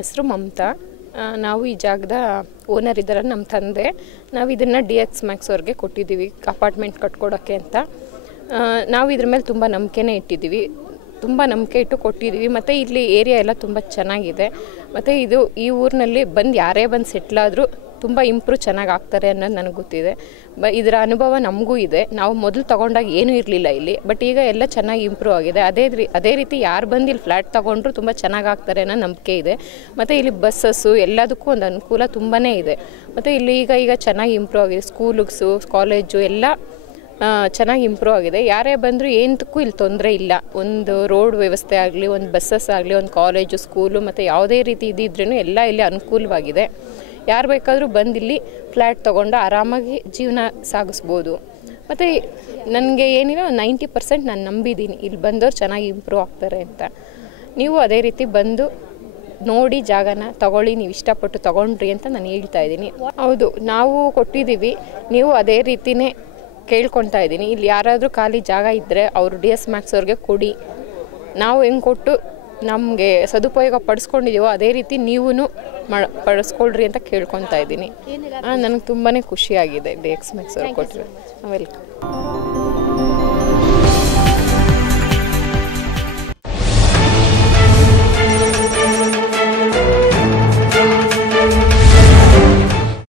ಹೆಸರು ಮಮತಾ. ನಾವು ಈ ಜಾಗದ ಓನರ್ ಇದ್ದಾರೆ, ನಮ್ಮ ತಂದೆ. ನಾವು ಇದನ್ನು DX Max ಅವ್ರಿಗೆ ಕೊಟ್ಟಿದ್ದೀವಿ ಅಪಾರ್ಟ್ಮೆಂಟ್ ಕಟ್ಕೊಡೋಕ್ಕೆ ಅಂತ. ನಾವು ಇದ್ರ ಮೇಲೆ ತುಂಬ ನಂಬಿಕೆನೇ ಇಟ್ಟಿದ್ದೀವಿ, ತುಂಬ ನಂಬಿಕೆ ಇಟ್ಟು ಕೊಟ್ಟಿದ್ದೀವಿ. ಮತ್ತು ಇಲ್ಲಿ ಏರಿಯಾ ಎಲ್ಲ ತುಂಬ ಚೆನ್ನಾಗಿದೆ. ಮತ್ತು ಈ ಊರಿನಲ್ಲಿ ಯಾರೇ ಬಂದು ಸೆಟ್ಲಾದರೂ ತುಂಬ ಇಂಪ್ರೂವ್ ಚೆನ್ನಾಗಿ ಆಗ್ತಾರೆ ಅನ್ನೋದು ನನಗೆ ಗೊತ್ತಿದೆ. ಇದರ ಅನುಭವ ನಮಗೂ ಇದೆ. ನಾವು ಮೊದಲು ತೊಗೊಂಡಾಗ ಏನೂ ಇರಲಿಲ್ಲ ಇಲ್ಲಿ, ಬಟ್ ಈಗ ಎಲ್ಲ ಚೆನ್ನಾಗಿ ಇಂಪ್ರೂವ್ ಆಗಿದೆ. ಅದೇ ರೀತಿ ಯಾರು ಬಂದು ಇಲ್ಲಿ ಫ್ಲ್ಯಾಟ್ ತೊಗೊಂಡ್ರು ತುಂಬ ಚೆನ್ನಾಗಿ ಆಗ್ತಾರೆ ಅನ್ನೋ ನಂಬಿಕೆ ಇದೆ. ಮತ್ತು ಇಲ್ಲಿ ಬಸ್ಸಸ್ಸು ಎಲ್ಲದಕ್ಕೂ ಒಂದು ಅನುಕೂಲ ತುಂಬಾ ಇದೆ. ಮತ್ತು ಇಲ್ಲಿ ಈಗ ಚೆನ್ನಾಗಿ ಇಂಪ್ರೂವ್ ಆಗಿದೆ. ಸ್ಕೂಲ್ಸು, ಕಾಲೇಜು ಎಲ್ಲ ಚೆನ್ನಾಗಿ ಇಂಪ್ರೂವ್ ಆಗಿದೆ. ಯಾರೇ ಬಂದರೂ ಏನಕ್ಕೂ ಇಲ್ಲಿ ತೊಂದರೆ ಇಲ್ಲ. ಒಂದು ರೋಡ್ ವ್ಯವಸ್ಥೆ ಆಗಲಿ, ಒಂದು ಬಸ್ಸಸ್ ಆಗಲಿ, ಒಂದು ಕಾಲೇಜು, ಸ್ಕೂಲು ಮತ್ತು ಯಾವುದೇ ರೀತಿ ಇದ್ರೂ ಎಲ್ಲ ಇಲ್ಲಿ ಅನುಕೂಲವಾಗಿದೆ. ಯಾರು ಬೇಕಾದರೂ ಬಂದು ಇಲ್ಲಿ ಫ್ಲ್ಯಾಟ್ ತೊಗೊಂಡು ಆರಾಮಾಗಿ ಜೀವನ ಸಾಗಿಸ್ಬೋದು. ಮತ್ತು ನನಗೆ ಏನಿಲ್ಲ 90% ನಾನು ನಂಬಿದ್ದೀನಿ ಇಲ್ಲಿ ಬಂದವರು ಚೆನ್ನಾಗಿ ಇಂಪ್ರೂವ್ ಆಗ್ತಾರೆ ಅಂತ. ನೀವು ಅದೇ ರೀತಿ ಬಂದು ನೋಡಿ ಜಾಗನ ತಗೊಳ್ಳಿ, ನೀವು ಇಷ್ಟಪಟ್ಟು ತೊಗೊಂಡ್ರಿ ಅಂತ ನಾನು ಹೇಳ್ತಾ ಇದ್ದೀನಿ. ಹೌದು, ನಾವು ಕೊಟ್ಟಿದ್ದೀವಿ, ನೀವು ಅದೇ ರೀತಿಯೇ ಕೇಳ್ಕೊತಾ ಇದ್ದೀನಿ. ಇಲ್ಲಿ ಯಾರಾದರೂ ಖಾಲಿ ಜಾಗ ಇದ್ದರೆ ಅವರು DX Max ಅವ್ರಿಗೆ ಕೊಡಿ. ನಾವು ಹೆಂಗೆ ಕೊಟ್ಟು ನಮಗೆ ಸದುಪಯೋಗ ಪಡಿಸ್ಕೊಂಡಿದ್ದೀವೋ ಅದೇ ರೀತಿ ನೀವು ಪಡಿಸ್ಕೊಳ್ರಿ ಅಂತ ಕೇಳ್ಕೊತಾ ಇದ್ದೀನಿ. ನನಗೆ ತುಂಬಾ ಖುಷಿಯಾಗಿದೆ DX Max ಅವ್ರು ಕೊಟ್ಟರೆ. ವೆಲ್ಕಮ್.